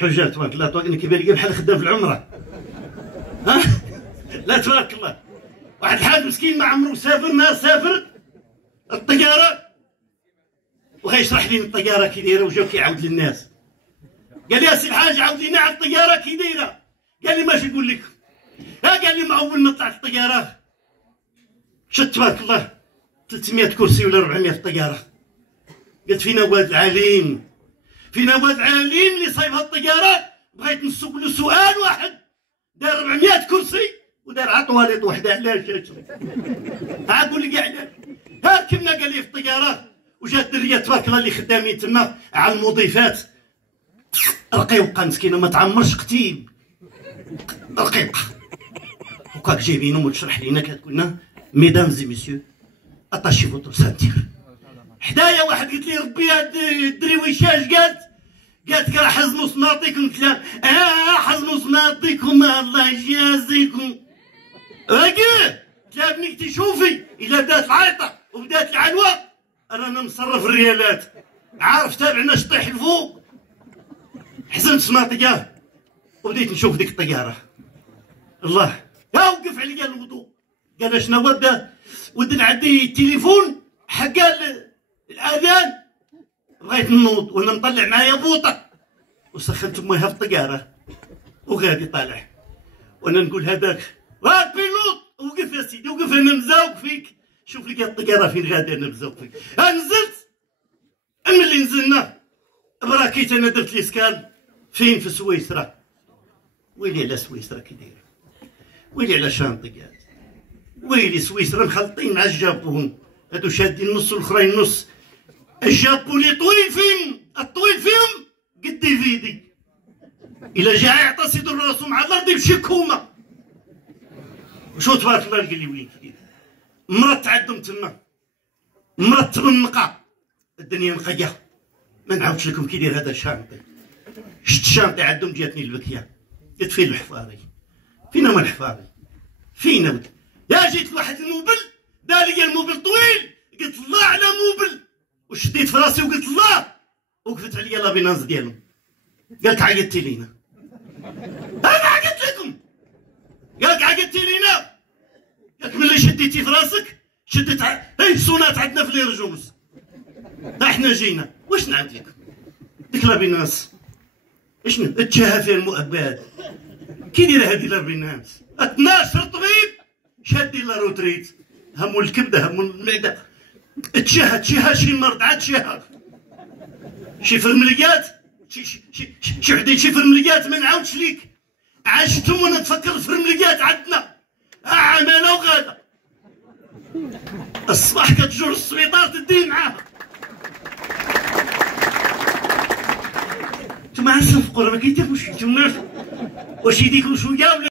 حجه تبارك الله، انا كيبان لي بحال خدام في العمره. ها لا تبارك الله. واحد الحاج مسكين ما عمرو سافر، نهار سافر الطياره وغيشرح لي الطياره كي دايره، وجاو كيعاود للناس. قال لي اسي الحاج عاود لينا على الطياره كي دايره. قال لي ماشي نقول لك. قال لي ما اول ما طلعت الطياره شفت تبارك الله 300 كرسي ولا 400 في الطياره. قلت فينا واد العليم، فينا واد العليم اللي صايب هاد الطياره. بغيت نسوق له سؤال واحد، دار 400 كرسي ودار عطواليط وحده. علاش هادشي؟ عاد قول لي كاع علاش. ها ركبنا قال لي في الطياره، وجات الدريه تبارك الله اللي خدامين تما على المضيفات رقيقه مسكينه ما تعمرش قتيب، رقيقه وكاك جايبينهم وتشرح لينا كتقول لنا ميدام زي مسيو اتاشي فوتر سانتير. حدايا واحد قلت لي ربي هاد الدريويشاج قالت راه حزموا صناطيكم. قلت لها حزموا صناطيكم الله يجازيكم. قلت لها بنيتي شوفي الا بدات العيطه وبدات العنوه رانا مصرف الريالات، عارف تابعنا شطيح الفوق. حزمت صناطيه وبديت نشوف ديك الطياره. الله ها وقف عليا الوضوء. قال اشنو ودنا عندي التليفون حق الاذان. بغيت نوض وانا مطلع معايا بوطه وسخنت مويها في الطياره وغادي طالع وانا نقول هذاك بيلوط وقف يا سيدي وقف، انا مزاوق فيك. شوف لي الطياره فين غادي، انا مزاوق فيك. نزلت. ملي نزلنا براكيت انا درت لي سكان فين؟ في سويسرا. ويلي على سويسرا كي دايره، ويلي على شانطيات، ويلي سويسرا مخلطين مع الجابون، هادو شادين النص والاخرين نص. الجابوني طويل فيهم، الطويل فيهم قد الفيدي، الا جا يعطى يدور راسو مع الارض يمشي كوما. وشو تبارك الله قال لي وين كي مرات عندهم تما مرات تمنقه الدنيا نقيه. ما نعاودش لكم كي داير هذا الشانطي. شفت الشانطي عندهم جاتني البكيه. قلت فين الحفاري؟ فين هما الحفاري؟ فين ولد؟ يا جيت لواحد الموبل دار لي الموبل طويل. قلت الله على موبل وشديت في راسي وقلت الله. وقفت عليا لابيناز ديالهم. قالك عيطتي لينا. انا عيطت لكم. قالك عيطتي لينا. قالك ملي شديتي في راسك شديت هاي السونات عندنا في ليرجوز. احنا جينا واش نعاود لكم؟ ديك لابيناس اشنو التشهى فيها المؤبات. كي دايره هذه لابيناس 12 طبيب شادين لا روتريت، همو الكبده همو المعده. تشهى شي مرض عاد تشهى شي فرمليات شي وحدين شي فرمليات ما نعاودش ليك. عشتم وانا نتفكر الفرمليات عندنا عماله وغاده. الصباح كتجور للسبيطار تدي معاها. نتوما عارفين الفقراء ما كيتاكلوش، نتوما واش يديكم شويه ولا